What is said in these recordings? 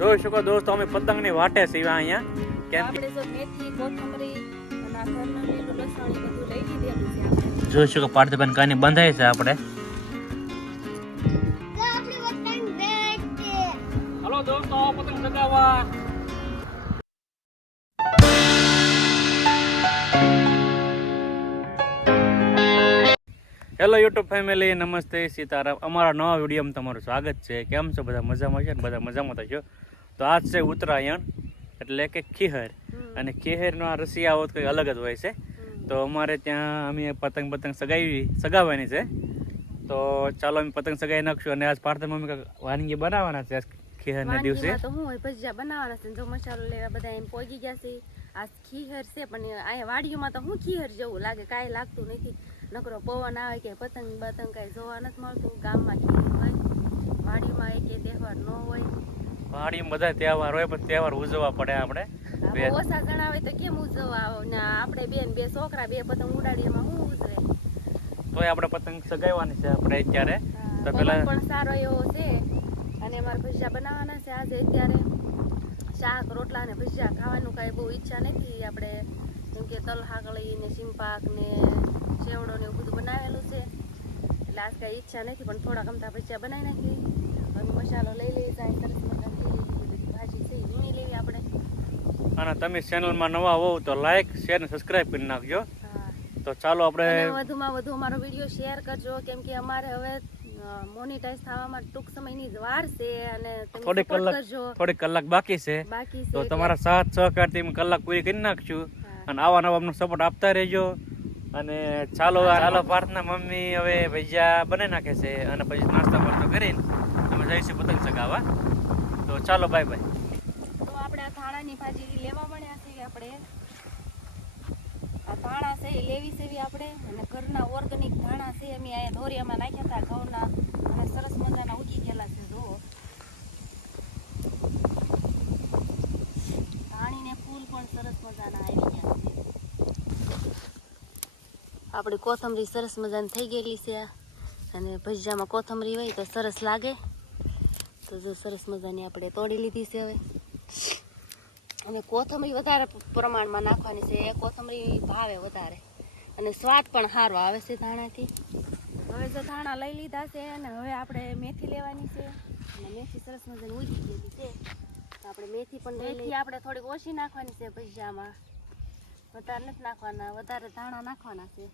જોઈ શકો દોસ્તો અમે પતંગની વાટે સીવા અહીંયા કેમ કે આપણે જો મેથી કોથમરી અને આ ઘરનું લીલું લસણ એ બધું લઈ લીધેલું છે આપણે. જોઈ શકો પાર્થિબેન કાની બંધાય છે આપણે. હલો દોસ્તો પતંગ ચગાવવા. હેલો યુટ્યુબ ફેમિલી, નમસ્તે, સીતારામ. અમારા નવા વિડીયોમાં તમારું સ્વાગત છે. કેમ છો બધા? મજામાં છે ને? બધા મજામાં થશો. તો આજ છે ઉત્તરાયણ એટલે કે ખીહર, અને ખીહરનો આ રસિયાઓ કંઈક અલગ જ હોય છે. તો અમારે ત્યાં અમે પતંગ સગાવવાની છે. તો ચાલો અમે પતંગ સગાવી નાખશું. અને આજ પાર્થર મમ્મી વાનગી બનાવવાના છે ખીહરના દિવસે. તો હું હોય ભજીયા બનાવવાના છે. જો મસાલો લેવા બધા એમ પહોંચી ગયા છે. આ ખીહર છે પણ અહીંયા વાડીઓમાં તો હું ખીહર જેવું લાગે, કાંઈ લાગતું નથી. નકરો પવન આવે કે પતંગ કાંઈ જોવા નથી મળતું. ગામમાં ખીહર હોય, વાડીમાં એક તહેવાર ન હોય. વાડીમાં બધા તહેવાર હોય પણ તહેવાર ઉજવવા પડે આપણે. ઓછા જણા હોય તો કેમ ઉજવવા? આપણે બે છોકરા બે પતંગ ઉડાડીએ, એમાં હું ઉજવે? તોય આપણે પતંગ સગાવવાની છે આપણે અત્યારે. તો પેલા પણ સારો એવો છે. અને અમારે ભજીયા બનાવવાના છે આજે. અત્યારે શાક રોટલા ને ભજીયા ખાવાનું કાંઈ બહુ ઈચ્છા નથી આપણે, કેમ કે તલ હાકળી ને સિંપાક ને સેવડો ને એવું બધું બનાવેલું છે. એટલે આજ કાંઈ ઈચ્છા નથી, પણ થોડા ગમતા ભજીયા બનાવી નાખી. હવે મસાલો લઈ લઈએ, સરસ મજાની બધી ભાજી છે વીણી લેવી આપણે. અને તમે ચેનલમાં નવા હોવ તો લાઈક શેર ને સબસ્ક્રાઇબ કરી નાખજો. તો ચાલો આપણે વધુમાં વધુ અમારો વિડીયો શેર કરજો, કેમ કે અમારે હવે મોનેટાઈઝ થવામાં ટૂંક સમયની જ વાર છે. અને થોડીક કલાક બાકી છે. તો તમારા સાથ સહકારથી અમે કલાક પૂરી કરી નાખશું. અને આવા નવા અમને સપોર્ટ આપતા રહેજો. અને ચાલો પાર્થના મમ્મી હવે ભજીયા બનાવી નાખે છે, અને પછી નાસ્તા બાસ્તો કરીને અમે જઈશું પતંગ ચગાવવા. તો ચાલો બાય બાય. તો આપણે આ ધાણાની ભાજી લેવા મળ્યા છે. આપણે આ ધાણા છે એ લેવી છે આપણે, અને ઘરના ઓર્ગેનિક ધાણા છે. અમે અહીંયા દોરિયામાં નાખ્યા હતા ઘઉંના, અને સરસ મજાના ઉગી ગયેલા છે. જુઓ, ધાણીને ફૂલ પણ સરસ મજાના આવી ગયા છે. આપણી કોથમરી સરસ મજાની થઈ ગયેલી છે, અને ભજીયામાં કોથમરી હોય તો સરસ લાગે. તો જો સરસ મજાની આપણે તોડી લીધી છે હવે. અને કોથમરી વધારે પ્રમાણમાં નાખવાની છે. એ કોથમરી ભાવે વધારે, અને સ્વાદ પણ સારો આવે છે ધાણાથી. હવે જો ધાણા લઈ લીધા છે, અને હવે આપણે મેથી લેવાની છે. અને મેથી સરસ મજાની ઉગી ગયેલી છે. તો આપણે મેથી પણ મેથી આપણે થોડીક ઓછી નાખવાની છે ભજીયામાં, વધારે નથી નાખવાના, વધારે ધાણા નાખવાના છે.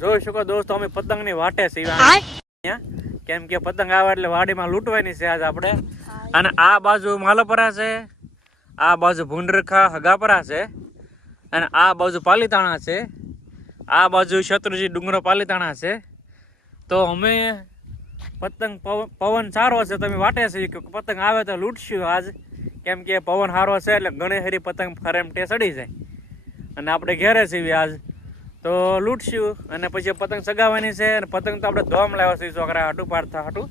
જોઈ શકો દોસ્તો અમે પતંગની વાટે સીવા, કેમ કે પતંગ આવે એટલે વાડીમાં લૂંટવાની છે આજ આપણે. અને આ બાજુ માલપરા છે, આ બાજુ ભૂંડરખા હગાપરા છે, અને આ બાજુ પાલીતાણા છે, આ બાજુ શત્રુજી ડુંગરો પાલીતાણા છે. તો અમે પતંગ પવન સારો છે, તમે વાટે છે કે પતંગ આવે તો લૂંટશું આજ, કેમ કે પવન સારો છે એટલે ઘણી ખરી પતંગ ફરેમટે ચડી જાય. અને આપણે ઘેરે છીએ આજ તો લૂંટશું, અને પછી પતંગ સગાવવાની છે. અને પતંગ તો આપણે ધોમ લાવ્યા છીએ છોકરા હાટું પાડતા હાટું.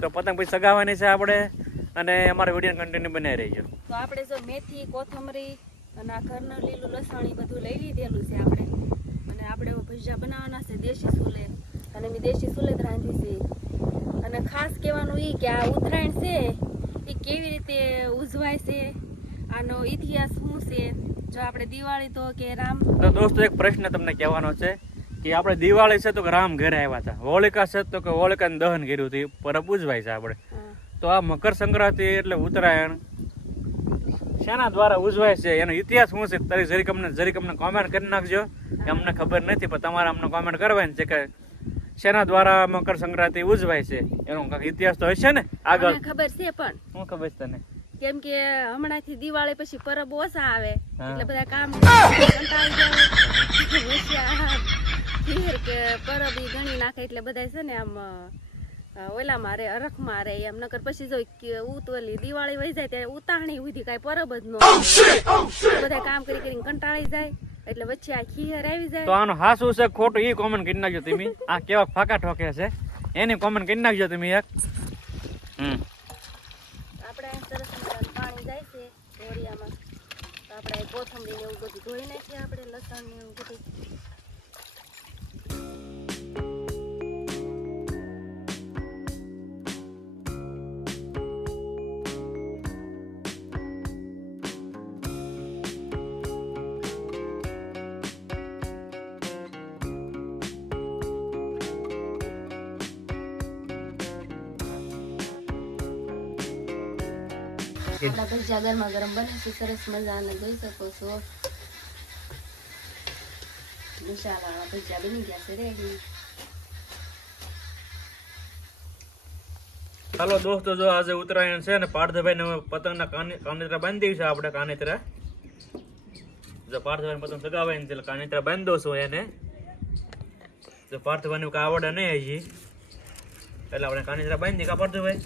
તો પતંગ પછી સગાવવાની છે આપણે, અને અમારા વિડીયો કન્ટિન્યુ બનાવી રહીજો. તો આપણે જો મેથી કોથમરી અને આ ઘરનું લીલું લસણ એ બધું લઈ લીધેલું છે આપણે. અને આપણે ભજીયા બનાવવાના છે દેશી ચૂલે, અને મેં દેશી ચૂલે જ રાંધી છે. અને ખાસ કહેવાનું એ કે આ ઉત્તરાયણ છે એ કેવી રીતે ઉજવાય છે, આનો ઇતિહાસ શું છે. જો આપણે દિવાળી તો કે રામ. તો દોસ્તો એક પ્રશ્ન તમને કહેવાનો છે કે આપણે દિવાળી છે તો કે રામ ઘરે આવ્યા હતા, હોલિકા છે તો કે હોલિકાનું દહન કર્યું હતું, પરબ ઉજવાય છે આપણે. તો આ મકર સંક્રાંતિ એટલે ઉત્તરાયણ શેના દ્વારા ઉજવાય છે, એનો ઇતિહાસ શું છે, જરીક અમને કોમેન્ટ કરી નાખજો. કે અમને ખબર નથી, પણ તમારે અમને કોમેન્ટ કરવાની છે કે શેના દ્વારા મકર સંક્રાંતિ ઉજવાય છે, એનો ઇતિહાસ તો હશે ને આગળ. ખબર છે, પણ શું ખબર છે તને? કેમ કે હમણાંથી દિવાળી પછી પરબ ઓછા આવે એટલે બધા કામ કંટાળી જાય કે પરબ ગણી નાખે, એટલે બધા છે ને આમ ઓલામાં રે અરખમાં રે એમ. નકર પછી જો ઉતવલી દિવાળી વહી જાય ત્યારે ઉતાહણી ઉધી કાંઈ પરબ જ ન બધા કામ કરીને કંટાળી જાય, એટલે વચ્ચે આ ખીહર આવી જાય. તો આનો હાસું છે ખોટું એ કોમેન્ટ કરી નાખજો તમે. આ કેવા ફાકા ઠોકે છે એની કોમેન્ટ કરી નાખજો તમે એક. આપણે સરસ મજાનું પાણી જાય છે દોરિયામાં. તો આપણે કોથમરી ને એવું બધું ધોઈ નાખીએ, આપણે લસણ ને એવું બધું. નાખી આપણા ભજીયા ગરમા ગરમ બને છે સરસ મજાના, જોઈ શકો છો. મસાલા ભજીયા બની ગયા છે રેડી. ચાલો દોસ્તો, જો આજે ઉત્તરાયણ છે ને પાર્થભાઈ ને પતંગના કાનેતરા બાંધી છે આપણે. કાનેતરા જો પાર્થભાઈ પતંગ ચગાવે ને એટલે કાનેતરા બાંધો છું એને. જો પાર્થભાઈ નું આવડે નહીં હજી એટલે આપણે કાનેતરા બાંધી. કા પાર્થભાઈ?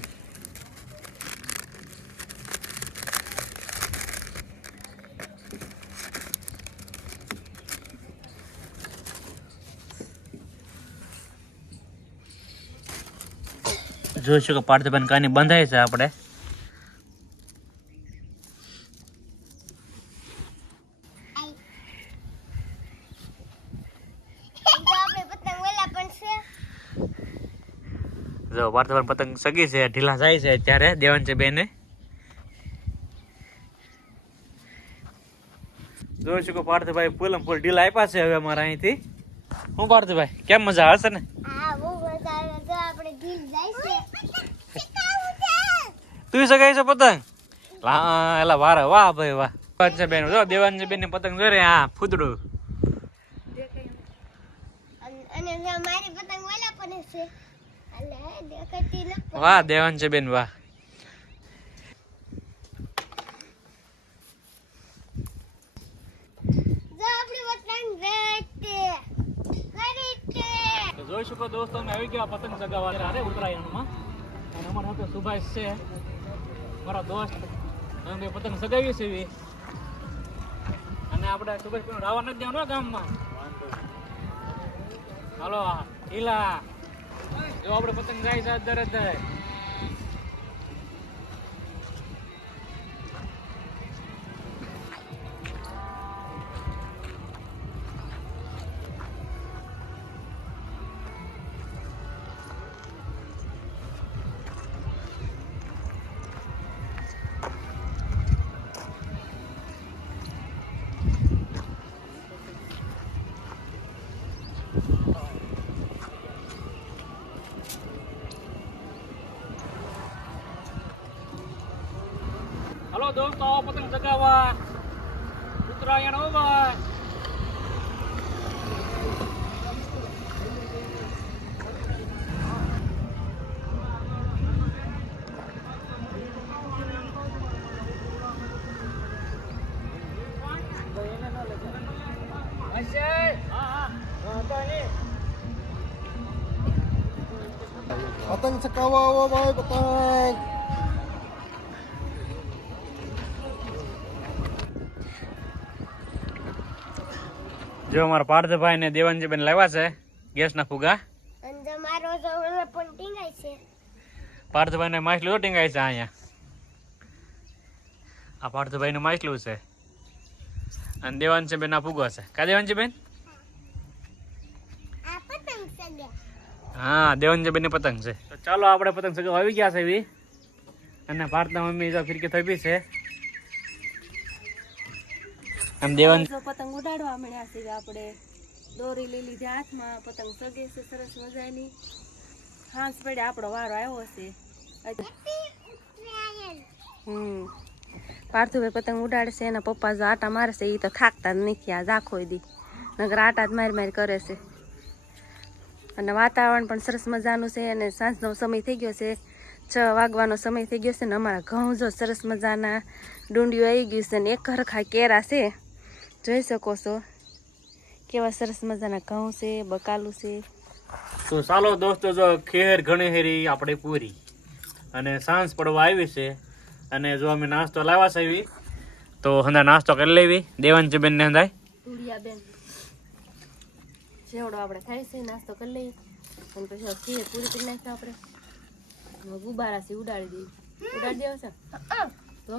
જોઈશું કે પાર્થભાઈ કાની બંધાય છે આપણે. જો પાર્થભાઈ પતંગ સગી છે, ઢીલા જાય છે અત્યારે દેવાંશ બેને. જોઈશું કે પાર્થભાઈ ફૂલ ઢીલા આપ્યા છે હવે અમારા અહીંથી. હું પાર્થભાઈ કેમ મજા આવશે ને? તું સગાઈ છે પતંગ? એલા વાહ વાહ ભાઈ વાહ. દેવાંશ બેન જો દેવાંશ બેન ની પતંગ જો રે. હા ફૂદડું. વાહ દેવાંશ બેન વાહ. જોઈ શકો દોસ્તો, અમે આવી ગયા પતંગ ચગાવવા અરે ઉત્તરાયણમાં. અને અમારા સાથે સુભાષ છે મારા દોસ્ત. અમે પતંગ ચગાવી છે અને આપણે સુભાષ રાવા નથી જવાનું ગામમાં. હાલો ઈલા જો આપણે પતંગ જાય છે દરદ. હલો દોસ્તો, આવો પતંગ ચગાવવા. ઉત્તરાયણ હો ભાઈ. પતંગ ચકાવવા આવો ભાઈ, પતંગ. જો અમારા પાર્થભાઈ ને દેવાંશબેન લાવ્યા છે ગેસના ફુગા. પાર્થભાઈ ને માછલું ટીંગાય છે અહીંયા. આ પાર્થભાઈ નું માછલું છે અને દેવાંશબેન આ ફુગો છે. કા દેવાંશબેન? હા દેવાંશબેન ની પતંગ છે. તો ચાલો આપણે પતંગ સગાવા આવી ગયા છે એવી. અને પાર્થના મમ્મી જો ફિરકી થઈ છે. આમ દેવાંશ પતંગ ઉડાડવા મળ્યા છે. આપણે દોરી લઈ લીધી હાથમાં, પતંગ સગે છે સરસ મજાની. હાંસ પડે આપણો વારો આવ્યો છે. પાર્થુભાઈ પતંગ ઉડાડે છે, એના પપ્પા જો આટા મારે છે. એ તો થાકતા જ નથી આજ આખો દી, નગર આટા જ મારી કરે છે. અને વાતાવરણ પણ સરસ મજાનું છે. અને સાંજનો સમય થઈ ગયો છે, 6 વાગવાનો સમય થઈ ગયો છે. ને અમારા ઘઉં જો સરસ મજાના ડુંડિયું આવી ગયું છે. ને એક હરખા કેરા છે, જોઈ શકો છો કેવા સરસ મજાના ઘઉં છે, બકાલું છે. તો ચાલો દોસ્તો, જો ખેર ઘણી હેરી આપણે પૂરી અને સાંજ પડવા આવી છે. અને જો અમે નાસ્તો લાવવા છે એવી, તો હંદા નાસ્તો કરી લેવી દેવાંશબેન ને હંદાય. બેન જેવડો આપણે ખાઈ છે નાસ્તો કરી લઈએ. અને પછી ખીર પૂરી કરી નાખીએ આપણે. ગુબારા છે ઉડાડી દઈએ. ઉડાડી દેવા છે તો